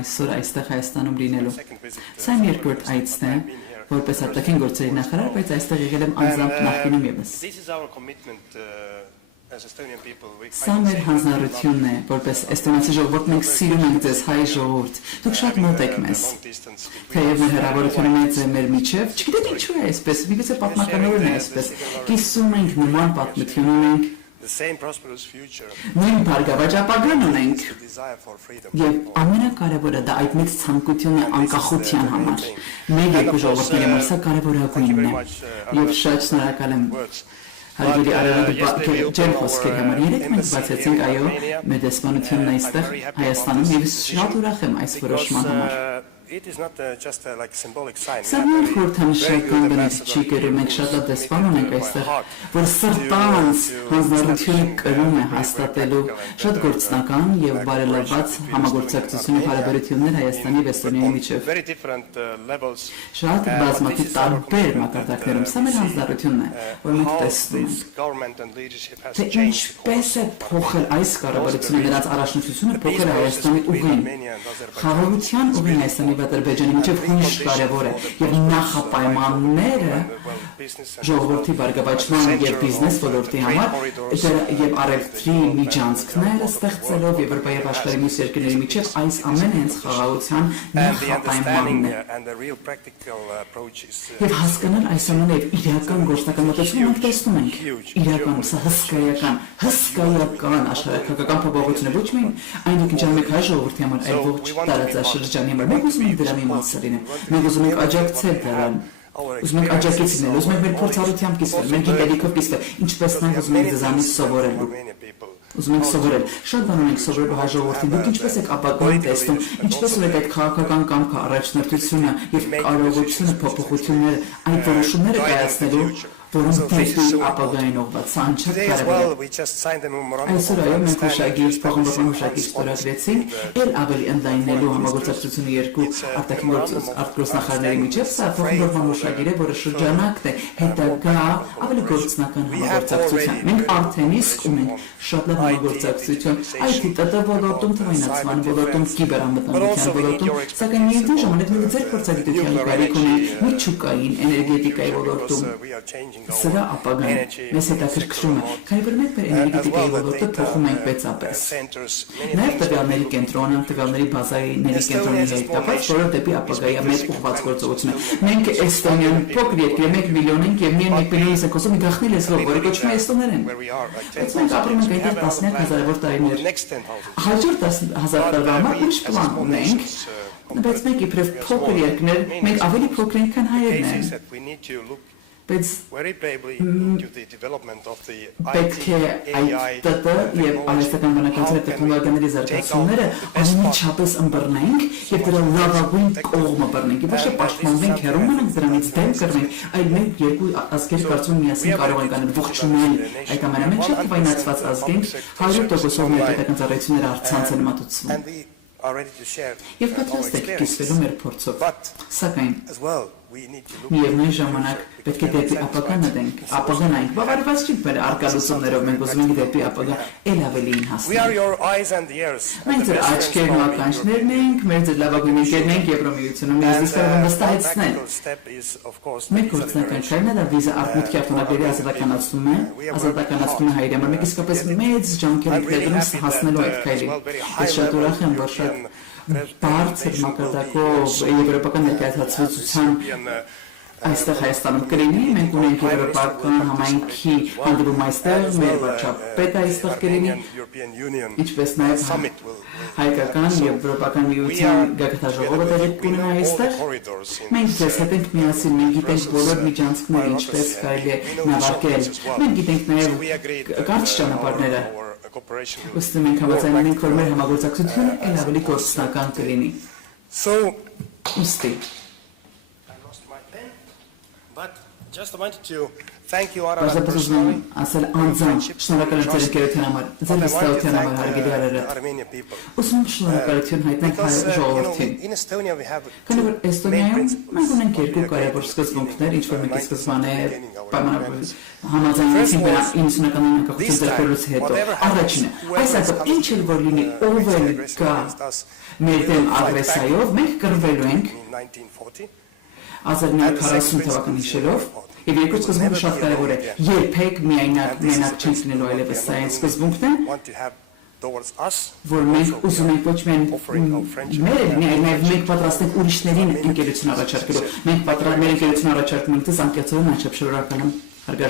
այսօր այստեղ Հայաստանում լինելու։ Սա իմ երկրորդ այցն է, որպես արտաքին գործերի նախարար, բայց այստեղ եղել եմ անձամբ նախկինում ևս։ Սա մեր հանձնարարությունն է, որպես էստոնացի ժողովուրդ մենք սիրում ենք ձեզ հայ ժողովուրդ, դուք շատ մոտ եք մեզ։ Թեև մեր հեռավորությունը մեծ է մեր միջև, չգիտեք ինչու է այսպես, միգուցե պատմականորեն է այսպես, կիսում ենք նման պատմություն ունենք, նույն բարգավաճ ապագան ունենք, և ամենակարևորը դա այդ մեծ ցանկությունն է անկախության համար, մեր երկու ժողովուրդների համար սա կարևորագույնն է, և շատ շնորհակալ եմ Հարգելի արարողի ջեր խոսքերի համար երեք մենք բացեցինք այո մեր դեսպանությունն այստեղ Հայաստանում և շատ ուրախ եմ այս որոշման համար։ Սա միայն խորհրդանշական բնույթ չի կրում, մենք շատ լավ դեսպան ունենք այստեղ, որ սրտանց հանձնարարությունը կրում է հաստատելու շատ գործնական և բարելավված համագործակցություն և հարաբերություններ Հայաստանի և Էստոնիայի միջև։ Շատ բազմաթիվ տարբեր մակարդակներում սա մեր հանձնարարությունն է, որ մենք տեսնում ենք, թե ինչպես է փոխել այս կառավարությունը նրանց առաջնորդությունը փոխել Հայաստանի ուղին, խաղաղության ուղին Հայաստանի Ադրբեջանի միջև հույժ կարևոր է և նախապայմանները ժողովրդի բարգավաճման և բիզնես ոլորտի համար և առևտրի միջանցքները ստեղծելով Եվրոպայի և աշխարհի մյուս երկրների միջև այս ամենը հենց խաղաղության նախապայմանն է։ Եվ հասկանալ այս ամենը և իրական գործնական մոտեցումը մենք տեսնում ենք, իրականում սա հսկայական աշխարհաքաղաքական փոփոխություն է, ոչ միայն այն ինչ անում եք հայ ժողովրդի համար, այլ ողջ տարածաշրջանի համար։ Մենք ուզում ենք դրա մի մասը լինել, մենք ուզում ենք աջակցել դրան, ուզում ենք աջակից լինել, ուզում ենք մեր փորձառությամբ կիսվել, մեր գիտելիքով կիսվել, ինչպես նաև ուզում ենք ձեզանից սովորելու։ Ուզում ենք սովորել, շատ բան ունենք սովորելու հայ ժողովրդին, դուք ինչպես եք ապագան տեսնում, ինչպես ունեք այդ քաղաքական կամքը, առաջնորդությունը և կարողությունը փոփոխությունները, այդ որոշումները կայացնելու, որոնք դեպի ապագային ուղղված, սա անչափ կարևոր է։ Այսօր այո մենք հուշագիր, փոխանցական հուշագիր ստորագրեցինք, ել ավելի ընդլայնելու համագործակցությունը երկու արտաքին գործնախարարների միջև, սա փոխանցական հուշագիր է, որը շրջանակն է հետագա ավելի գործնական համագործակցության։ Մենք արդեն իսկ ունենք շատ լավ համագործակցություն IT ոլորտում, թվայնացման ոլորտում, կիբերանվտանգության ոլորտում, սակայն միևնույն ժամանակ մենք ձեր փորձագիտության կարիք ունենք միջուկային էներգետիկայի ոլորտում։ Սրա ապագան մեզ հետաքրքրում է, քանի որ մենք մեր էներգետիկայի ոլորտը փոխում ենք մեծապես։ Նաև տվյալների կենտրոնը, տվյալների բազաների կենտրոնի հետ կապված, որը դեպի ապագայի մեծ ուղղված գործողություն է։ Մենք Էստոնիան փոքր երկիր ենք, 1 միլիոն ենք եւ միայն 1 միլիոնից ենք խոսում մի գաղտնի լեզվով, որը կոչվում է էստոներեն։ Բայց մենք ապրում ենք այդտեղ տասնյակ հազարավոր տարիներ։ Հաջորդ 10,000 տարվա համար ինչ պլան ունենք, բայց մենք իբրև փոքր երկրներ, մենք ավելի փոքր ենք, քան հայերն են։ Բայց պետք է այդ ՏՏ և արհեստական բանականության տեխնոլոգիաների զարգացումները անմիջապես ըմբռնենք և դրա լավագույն կողմը բռնենք, ոչ թե պաշտպանվենք, հեռու մնանք դրանից, դեմ կռվենք, այլ մենք երկու ազգեր կարծում միասին կարող ենք անել ողջունել այդ ամենը։ Մենք շատ թվայնացված ազգ ենք, 100%-ով մեր պետական ծառայությունները առցանց են մատուցվում։ Եվ պատրաստ եք կիսվելու մեր փորձով, սակայն միևնույն ժամանակ պետք է դեպի ապագան նայենք, ապագանայինք, բավարարված չենք մեր առկա լուծումներով, մենք ուզում ենք դեպի ապագա էլ ավելին հասնել։ Մենք ձեր աչքերն ու ականջներն ենք, մեր ձեր լավագույն ընկերն ենք Եվրամիությունում, ես ձեզ կարող եմ վստահեցնել։ Մեր գործնական քայլն է դա վիզա արտմուտքի արտոնագրերի ազատականացումը հայերի համար, մենք իսկապես մեծ ջանքեր ենք ներդնում հասնելու այդ քայլին։ Ես շատ ուրախ եմ, որ շատ բարձր մակարդակով եվրոպական ներկայացուցչության այստեղ Հայաստանում կլինի, մենք ունենք եվրոպական համայնքի հանդիպում այստեղ, մեր վարչապետը այստեղ կլինի, ինչպես նաև հայկական եվրոպական միության գագաթնաժողովը տեղի կունենա այստեղ։ Մենք ձեզ հետ ենք միասին, մենք գիտենք բոլոր միջանցքները, ինչպես կարելի է նավարկել, մենք գիտենք նաև կարճ ճանապարհները։ Ուստի մենք համաձայնում ենք, որ մեր համագործակցությունը էլ ավելի գործնական կլինի։ Ուստի Բարձրապես ուզում եմ ասել անձամբ շնորհակալ եմ ձեր ընկերության համար, ձեր վստահության համար հարգելի արարը։ Ուզում եմ շնորհակալություն հայտնել հայ ժողովրդին։ Քանի որ Էստոնիայում մենք ունենք երկու կարևոր սկզբունքներ, ինչ որ մեկի սկզբանը պայմանավորված համաձայնեցին վրա 90-ականների անկախություն ձեռքբերելուց հետո։ Առաջինը, այս ակը ինչ էլ որ լինի, ով էլ կա մեր դեմ ագրեսիայով, մենք կռվելու ենք 1940 թվականի հիշելով, եւ երկրորդ սկզբունքը շատ կարևոր է, երբեք միայնակ չենք լինելու այլևս, սա այն սկզբունքն է, որ մենք ուզում ենք ոչ միայն մեր լինի, այլ նաև մենք պատրաստ ենք ուրիշներին ընկերություն առաջարկելու, մենք մեր ընկերություն առաջարկում ենք դες անկեղծորեն անչափ շնորհակալ եմ հարգարժան